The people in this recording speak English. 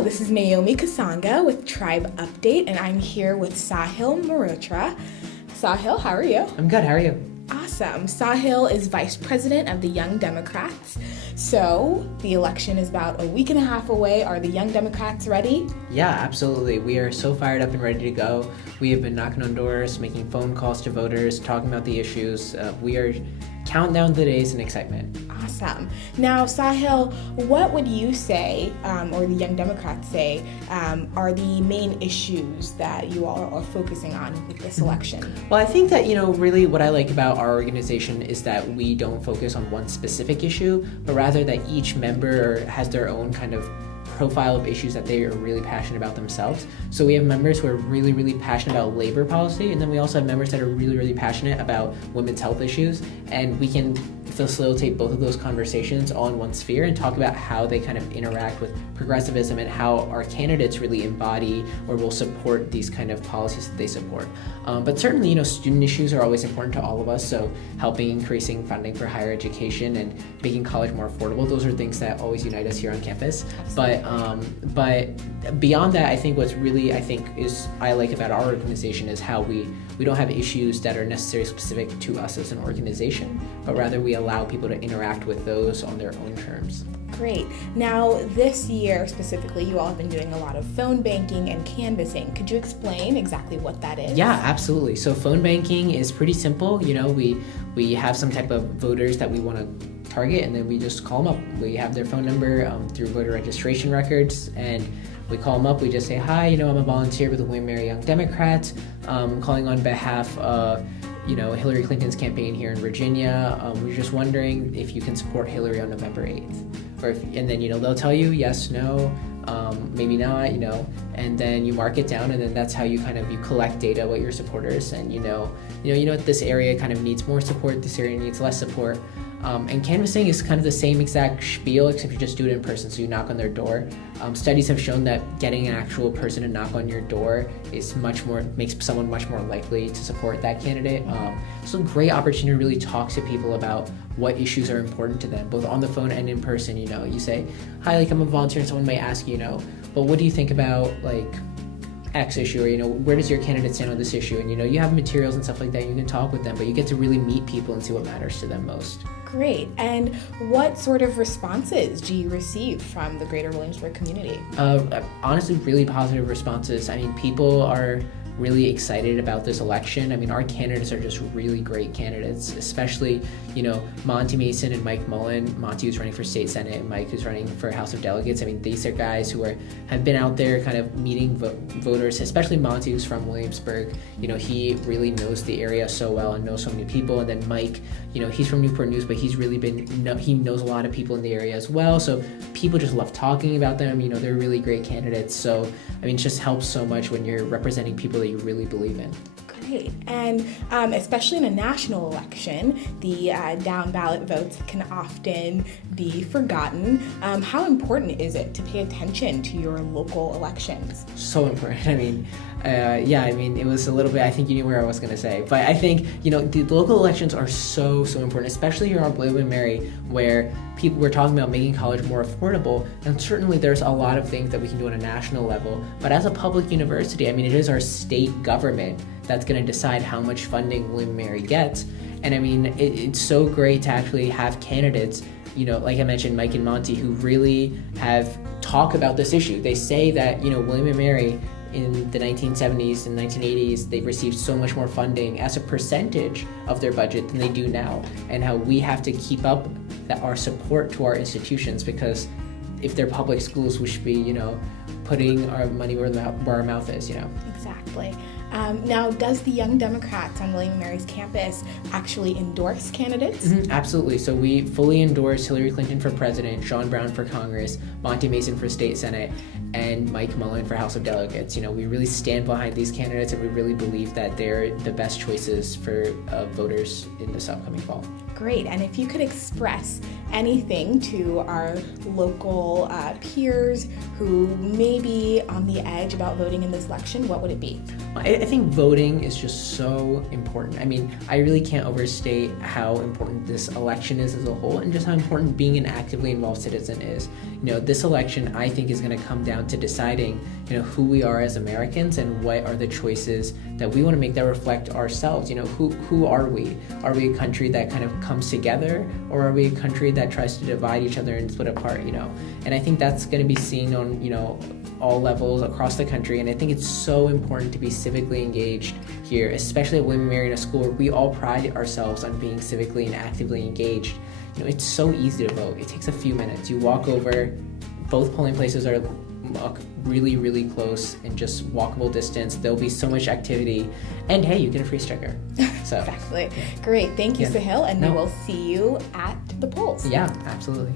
Hello, this is Naomi Kasanga with Tribe Update, and I'm here with Sahil Mehrotra. Sahil, how are you? I'm good, how are you? Awesome. Sahil is Vice President of the Young Democrats. So, the election is about a week and a half away. Are the Young Democrats ready? Yeah, absolutely. We are so fired up and ready to go. We have been knocking on doors, making phone calls to voters, talking about the issues. We are counting down the days in excitement. Awesome. Now, Sahil, what would you say, or the Young Democrats say, are the main issues that you all are focusing on with this election? Well, I think that, really what I like about our organization is that we don't focus on one specific issue, but rather that each member has their own kind of profile of issues that they are really passionate about themselves. So we have members who are really, really passionate about labor policy, and then we also have members that are really, really passionate about women's health issues, and we can facilitate both of those conversations all in one sphere and talk about how they kind of interact with progressivism and how our candidates really embody or will support these kind of policies that they support. But certainly, student issues are always important to all of us, so helping increasing funding for higher education and making college more affordable, those are things that always unite us here on campus. But beyond that, I think what's really, I like about our organization is how we don't have issues that are necessarily specific to us as an organization, but rather we allow people to interact with those on their own terms. Great. Now, this year specifically, you all have been doing a lot of phone banking and canvassing. Could you explain exactly what that is? Yeah, absolutely. So phone banking is pretty simple. We have some type of voters that we want to target, and then we just call them up. We have their phone number through voter registration records, and we call them up. We just say, hi, I'm a volunteer with the William & Mary Young Democrats, calling on behalf of Hillary Clinton's campaign here in Virginia. We're just wondering if you can support Hillary on November 8th. And then, they'll tell you yes, no, maybe not, and then you mark it down, and then that's how you collect data about your supporters, and this area kind of needs more support, this area needs less support. And canvassing is kind of the same exact spiel, except you just do it in person, so you knock on their door. Studies have shown that getting an actual person to knock on your door makes someone much more likely to support that candidate. It's a great opportunity to really talk to people about what issues are important to them, both on the phone and in person. You say, hi, I'm a volunteer, and someone may ask you, but what do you think about X issue, or where does your candidate stand on this issue? And you have materials and stuff like that, you can talk with them, but you get to really meet people and see what matters to them most. Great. And what sort of responses do you receive from the greater Williamsburg community? Honestly, really positive responses. People are really excited about this election. Our candidates are just really great candidates, especially, Monty Mason and Mike Mullen. Monty, who's running for state senate, and Mike, who's running for House of Delegates. These are guys who have been out there kind of meeting voters, especially Monty, who's from Williamsburg. He really knows the area so well and knows so many people. And then Mike, he's from Newport News, but he's really he knows a lot of people in the area as well. So people just love talking about them. They're really great candidates. So, it just helps so much when you're representing people that you really believe in. Great. And especially in a national election, the down ballot votes can often be forgotten. How important is it to pay attention to your local elections? So important. It was a little bit, I think you knew where I was going to say, but I think, the local elections are so important, especially here on William & Mary, where we're talking about making college more affordable, and certainly there's a lot of things that we can do on a national level, but as a public university, it is our state government that's going to decide how much funding William & Mary gets, and it's so great to actually have candidates, like I mentioned, Mike and Monty, who really have talked about this issue. They say that, William & Mary in the 1970s and 1980s, they received so much more funding as a percentage of their budget than they do now, and how we have to keep up our support to our institutions, because if they're public schools, we should be, putting our money where our mouth is, Exactly. Now, does the Young Democrats on William & Mary's campus actually endorse candidates? Mm-hmm, absolutely. So we fully endorse Hillary Clinton for president, Sean Brown for Congress, Monty Mason for state senate, and Mike Mullen for House of Delegates. We really stand behind these candidates, and we really believe that they're the best choices for voters in this upcoming fall. Great. And if you could express anything to our local peers who may be on the edge about voting in this election, what would it be? I think voting is just so important. I mean, I really can't overstate how important this election is as a whole, and just how important being an actively involved citizen is. This election, I think, is going to come down to deciding, who we are as Americans and what are the choices that we want to make that reflect ourselves. Who are we? Are we a country that kind of comes together, or are we a country that tries to divide each other and split apart? And I think that's going to be seen on, all levels across the country. And I think it's so important to be civically engaged here, especially at William & Mary School, where we all pride ourselves on being civically and actively engaged. It's so easy to vote. It takes a few minutes. You walk over, both polling places are really, really close in just walkable distance. There'll be so much activity, and hey, you get a free sticker. So exactly. Great. Thank you, Sahil, and we will see you at the polls. Yeah, absolutely.